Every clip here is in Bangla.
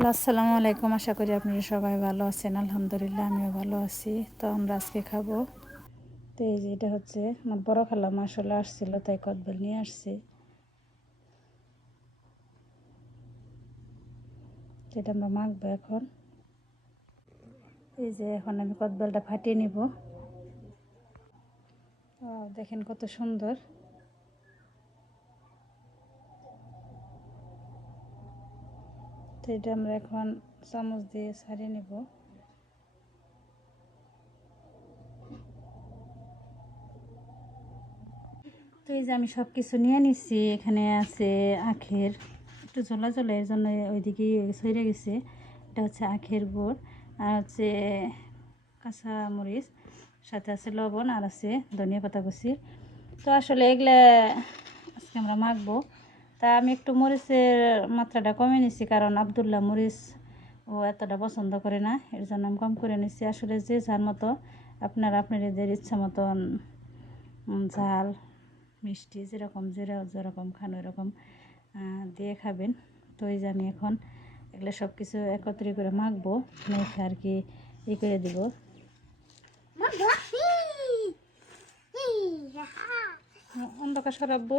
হ্যালো, আসসালামু আলাইকুম। আশা করি আপনারা সবাই ভালো আছেন। আলহামদুলিল্লাহ আমিও ভালো আছি। তো আমরা আজকে খাবো, তো এই যে এটা হচ্ছে আমার বড় খালা মাসাল্লাহ আসছিল, তাই কদবেল নিয়ে আসছি। যেটা আমরা মাখবো এখন। এই যে এখন আমি কদবেলটা ফাটিয়ে নিব। দেখেন কত সুন্দর। তো এটা আমরা এখন চামচ দিয়ে ছাড়িয়ে নেব। তো এই যে আমি সব কিছু নিয়ে নিচ্ছি। এখানে আছে আখের, একটু জ্বলা জ্বলা, এর জন্য ওইদিকে সরে গেছে। এটা হচ্ছে আখের গুড়, আর হচ্ছে কাঁচা মরিচ, সাথে আছে লবণ, আর আছে ধনিয়া পাতা কুচি। তো আসলে এগুলা আজকে আমরা মাখবো। তা আমি একটু মরিচের মাত্রাটা কমে নিচ্ছি, কারণ আব্দুল্লাহ মরিচ ও এতটা পছন্দ করে না, এর জন্য আমি কম করে নিচ্ছি। আসলে যে যার মতো আপনাদের ইচ্ছা মতন ঝাল মিষ্টি যেরকম যেরকম খান ওইরকম দিয়ে খাবেন। তো এই যে আমি এখন এগুলো সব কিছু একত্রিত করে মাখবো, মেখে আর কি করে দিব। অন্ধকার সরাবো।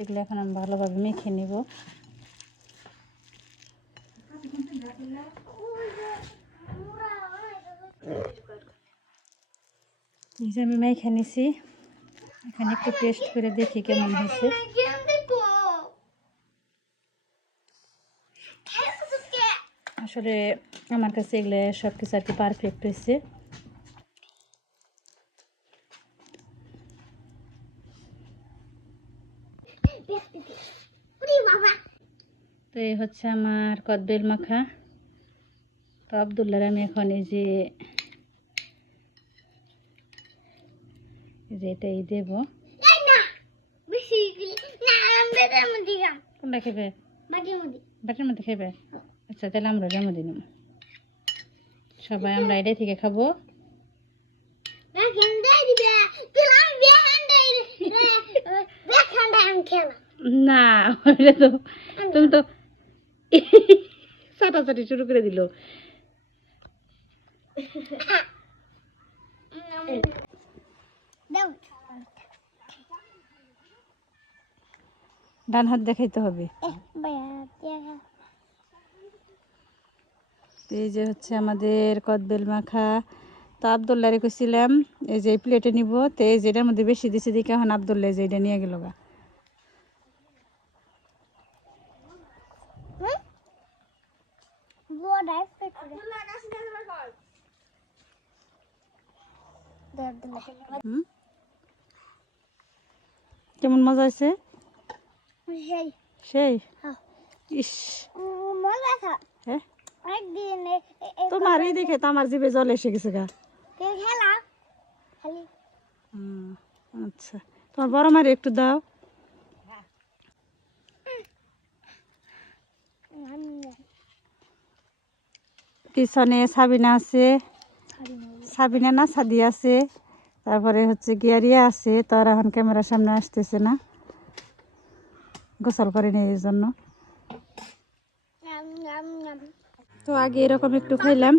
এগুলো এখন আমি ভালোভাবে মেখে নিব। এই যে আমি মেখে নিছি, এখানে একটু টেস্ট করে দেখি কেমন হয়েছে। আসলে আমার কাছে এগুলো সব কিছু আর কি পারফেক্ট হয়েছে। তো এই হচ্ছে আমার কদবেল মাখা। তো আব্দুল্লাহর আমি এখন এই যে এটাই দেব। কোনটা খেবে? বাটির মধ্যে খেবে? আচ্ছা, তাহলে আমরা এটার মধ্যে নেব। সবাই আমরা এটাই থেকে খাবো। না, ওইটা তো তুমি তো চাটাচাটি শুরু করে দিল। ডান হাত দেখাইতে হবে। এই যে হচ্ছে আমাদের কদবেল মাখা। তো আব্দুল্লাহ রেখেছিলাম এই যে প্লেটে নিব, তো এই যেটার মধ্যে বেশি দিছে দিকে এখন আব্দুল্লাহ যে এটা নিয়ে গেল গা। কেমন মজা আছে? সেই ইস, হ্যাঁ তোমারই দেখে তো আমার জিভে জল এসে গেছে গা। আচ্ছা, তোমার বড় মারে একটু দাও। পিছনে সাবিনা আছে, সাবিনা না সাদি আছে, তারপরে হচ্ছে গিয়ারিয়া আছে। তো আর এখন ক্যামেরার সামনে আসতেছে না, গোসল করেনি এই জন্য। তো আগে এরকম একটু খাইলাম,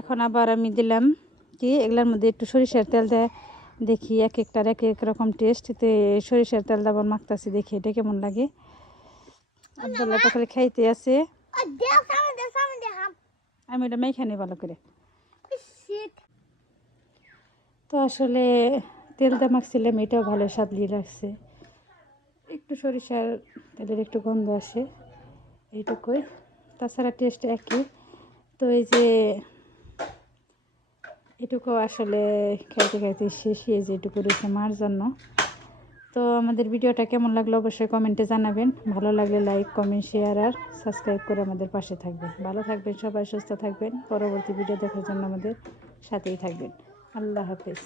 এখন আবার আমি দিলাম কি এগুলার মধ্যে একটু সরিষার তেল দেয়। দেখি এক একটার এক এক রকম টেস্ট। তো সরিষার তেল দাবার মাখতেছি, দেখি এটা কেমন লাগে। আব্দুল্লাহ তো খালি খাইতে আছে, আমি এটা মেখানি ভালো করে। তো আসলে তেলটা মাখছিলাম, এটাও ভালো স্বাদ দিয়ে লাগছে। একটু সরিষার তেলের একটু গন্ধ আসে, এইটুকুই। তাছাড়া টেস্ট একই। তো এই যে এটুকু আসলে খাইতে খাইতে শেষ, এই যে এটুকু রয়েছে মার জন্য। তো আমাদের ভিডিওটা কেমন লাগলো অবশ্যই কমেন্টে জানাবেন। ভালো লাগলে লাইক কমেন্ট শেয়ার আর সাবস্ক্রাইব করে আমাদের পাশে থাকবেন। ভালো থাকবেন সবাই, সুস্থ থাকবেন। পরবর্তী ভিডিও দেখার জন্য আমাদের সাথেই থাকবেন। আল্লাহ হাফেজ।